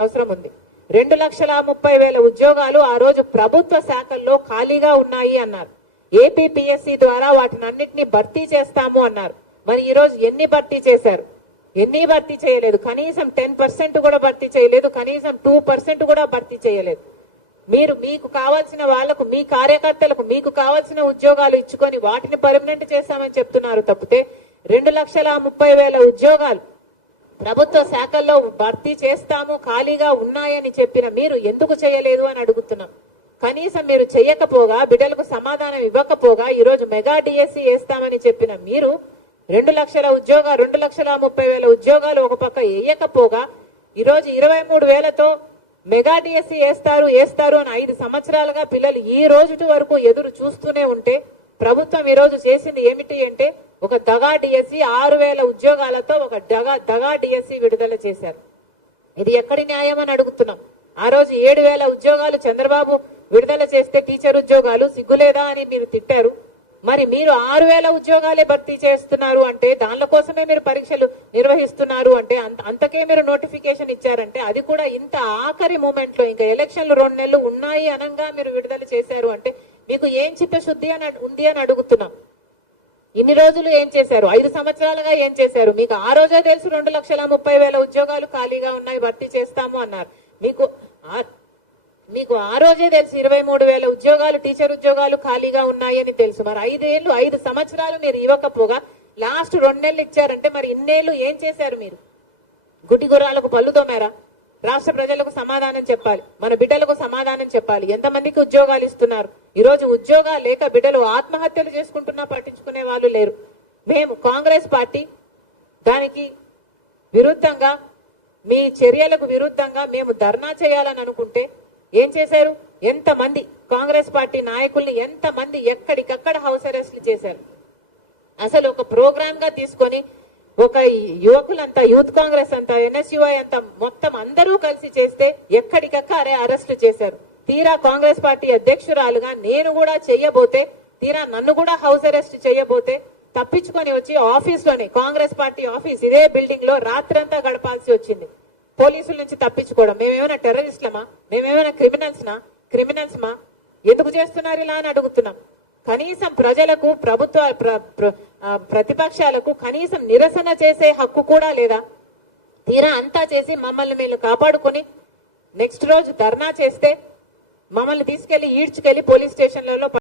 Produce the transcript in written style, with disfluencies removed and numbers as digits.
అవసరం ఉంది. 2,30,000 ఉద్యోగాలు ఆ రోజు ప్రభుత్వ శాఖల్లో ఖాళీగా ఉన్నాయి అన్నారు. ఏపీపీఎస్సీ ద్వారా వాటిని అన్నింటినీ భర్తీ చేస్తాము అన్నారు. మరి ఈ రోజు ఎన్ని భర్తీ చేశారు? ఎన్ని భర్తీ చేయలేదు. కనీసం 10% కూడా భర్తీ చేయలేదు. కనీసం 2% కూడా భర్తీ చేయలేదు. మీకు కావాల్సిన వాళ్లకు, మీ కార్యకర్తలకు మీకు కావాల్సిన ఉద్యోగాలు ఇచ్చుకొని వాటిని పర్మనెంట్ చేస్తామని చెప్తున్నారు తప్పితే 2,30,000 ఉద్యోగాలు ప్రభుత్వ శాఖల్లో భర్తీ చేస్తాము ఖాళీగా ఉన్నాయని చెప్పిన మీరు ఎందుకు చేయలేదు అని అడుగుతున్నాం. కనీసం మీరు చేయకపోగా, బిడ్డలకు సమాధానం ఇవ్వకపోగా ఈరోజు మెగా డిఎస్సీ వేస్తామని చెప్పిన మీరు 2,30,000 ఉద్యోగాలు ఒక పక్క వేయకపోగా ఈరోజు 23,000తో మెగా డిఎస్సీ వేస్తారు అని 5 సంవత్సరాలుగా పిల్లలు ఈ రోజు వరకు ఎదురు చూస్తూనే ఉంటే ప్రభుత్వం ఈ రోజు చేసింది ఏమిటి అంటే ఒక దగా డిఎస్సీ 6,000 ఉద్యోగాలతో ఒక దగా డిఎస్సీ విడుదల చేశారు. ఇది ఎక్కడి న్యాయం అని అడుగుతున్నాం. ఆ రోజు 7,000 ఉద్యోగాలు చంద్రబాబు విడుదల చేస్తే టీచర్ ఉద్యోగాలు సిగ్గులేదా అని మీరు తిట్టారు. మరి మీరు 6,000 ఉద్యోగాలే భర్తీ చేస్తున్నారు అంటే దానిల కోసమే మీరు పరీక్షలు నిర్వహిస్తున్నారు అంటే అంతకే మీరు నోటిఫికేషన్ ఇచ్చారంటే అది కూడా ఇంత ఆఖరి మూమెంట్ లో ఇంకా ఎలక్షన్లు 2 నెలలు ఉన్నాయి అనంగా మీరు విడుదల చేశారు అంటే మీకు ఏం చిత్తశుద్ధి ఉంది అని అడుగుతున్నాం. ఇన్ని రోజులు ఏం చేశారు? 5 సంవత్సరాలుగా ఏం చేశారు? మీకు ఆ రోజే తెలుసు 2,30,000 ఉద్యోగాలు ఖాళీగా ఉన్నాయి, భర్తీ చేస్తాము అన్నారు. మీకు ఆ రోజే తెలుసు 23,000 ఉద్యోగాలు, టీచర్ ఉద్యోగాలు ఖాళీగా ఉన్నాయని తెలుసు. మరి 5 సంవత్సరాలు మీరు ఇవ్వకపోగా లాస్ట్ 2 నెలలు ఇచ్చారంటే మరి ఇన్నేళ్లు ఏం చేశారు? మీరు గుడ్డి గుర్రాలకు పళ్ళు తోమారా? రాష్ట్ర ప్రజలకు సమాధానం చెప్పాలి, మన బిడ్డలకు సమాధానం చెప్పాలి. ఎంతమందికి ఉద్యోగాలు ఇస్తున్నారు? ఈ రోజు ఉద్యోగాలు లేక బిడ్డలు ఆత్మహత్యలు చేసుకుంటున్నా పట్టించుకునే వాళ్ళు లేరు. మేము కాంగ్రెస్ పార్టీ దానికి విరుద్ధంగా, మీ చర్యలకు విరుద్ధంగా మేము ధర్నా చేయాలని అనుకుంటే ఏం చేశారు? ఎంతమంది కాంగ్రెస్ పార్టీ నాయకుల్ని ఎంతమంది ఎక్కడికక్కడ హౌస్ అరెస్ట్లు చేశారు. అసలు ఒక ప్రోగ్రామ్ గా తీసుకొని ఒక యువకులంతా, యూత్ కాంగ్రెస్ అంతా, ఎన్ఎస్యుఐ అంతా మొత్తం అందరూ కలిసి చేస్తే ఎక్కడికక్కడే అరెస్టు చేశారు. తీరా కాంగ్రెస్ పార్టీ అధ్యక్షురాలుగా నేను కూడా చెయ్యబోతే, తీరా నన్ను కూడా హౌస్ అరెస్ట్ చేయబోతే తప్పించుకొని వచ్చి ఆఫీస్ లోనే, కాంగ్రెస్ పార్టీ ఆఫీస్ ఇదే బిల్డింగ్ లో రాత్రంతా గడపాల్సి వచ్చింది. పోలీసుల నుంచి తప్పించుకోవడం. మేమేమైనా టెర్రరిస్టులమా? మేమేమైనా క్రిమినల్స్మా? ఎందుకు చేస్తున్నారు ఇలా అని అడుగుతున్నాం. కనీసం ప్రజలకు, ప్రతిపక్షాలకు కనీసం నిరసన చేసే హక్కు కూడా లేదా? తీరా అంతా చేసి మమ్మల్ని మేము కాపాడుకొని నెక్స్ట్ రోజు ధర్నా చేస్తే మమ్మల్ని తీసుకెళ్లి ఈడ్చుకెళ్లి పోలీస్ స్టేషన్లలో